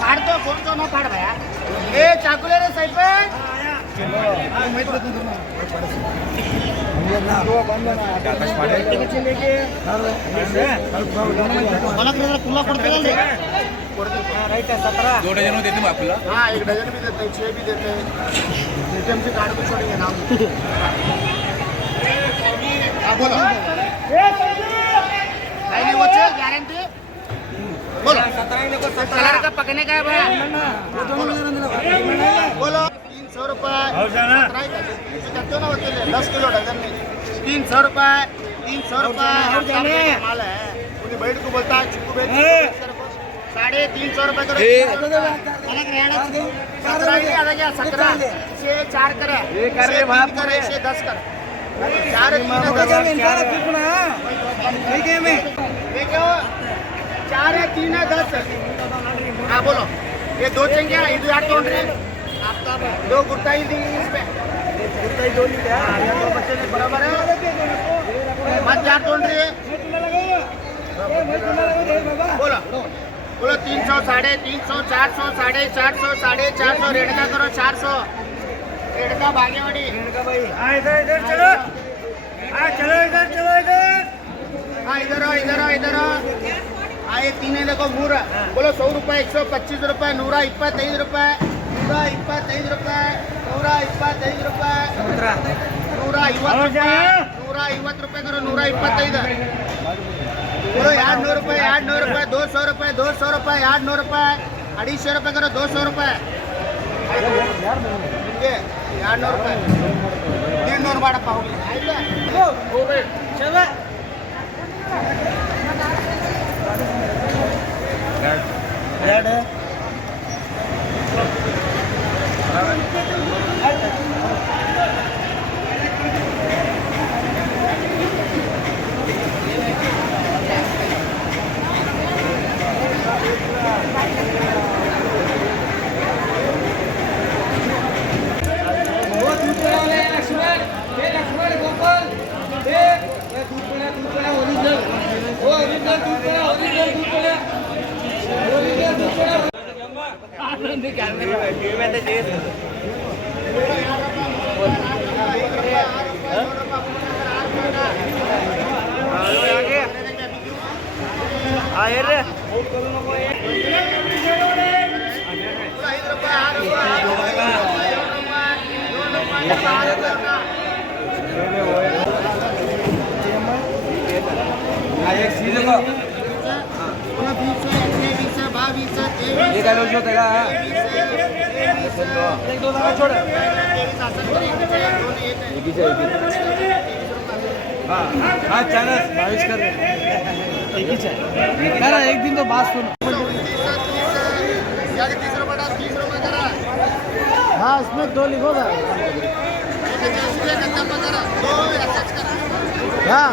फाड़तो फोन तो न फाड़ भैया ए चाकू ले रे साइड पे राइट है 17 2 डजन देते हैं आपला हां 1 डजन भी देते हैं 6 भी देते हैं एटीएम से कार्ड को छोड़ेंगे नाम हां बोलो नहीं वो गारंटी बोलो 17 कलर का पकने का है भैया बोलो 300 रुपए करते हो ना होते 10 किलो डजन में 300 रुपए 300 रुपए माल है उन्हें बैठ को बोलता है चिक्कू बैठ 350 रुपए करो अलग रहना 17 से 4 करे 10 कर 4 है 3 है 10 हाँ बोलो ये 2 चाहिए ಇದು ಯಾಕೆ ತಗೊಂಡ್ರಿ दो गुर्ता ही दी इस पे गुर्ता ही 2 लीटर है बच्चे ने बराबर है मत क्या तोड़ रही है बोलो बोलो 300 350 400 450 450 रेट का करो 400 रेट का भागेवाड़ी रेट का भाई हाँ इधर चलो हाँ चलो इधर हाँ इधर हाँ ये 3 देखो मूर बोलो 100 रुपए 125 रुपए 125 रुपए 125 रुपए 125 रुपए 150 रुपए करो 125 बोलो 200 रुपए 200 रुपए 200 रुपए 200 रुपए 250 रुपए करो 200 रुपए 200 रुपए 300 बाड़प्पा हो गए चलो रेड है हाँ चानस 22 कर एक ही चाहिए एक दिन तो बात सुनो हाँ उसमें 2 लिखोगा हाँ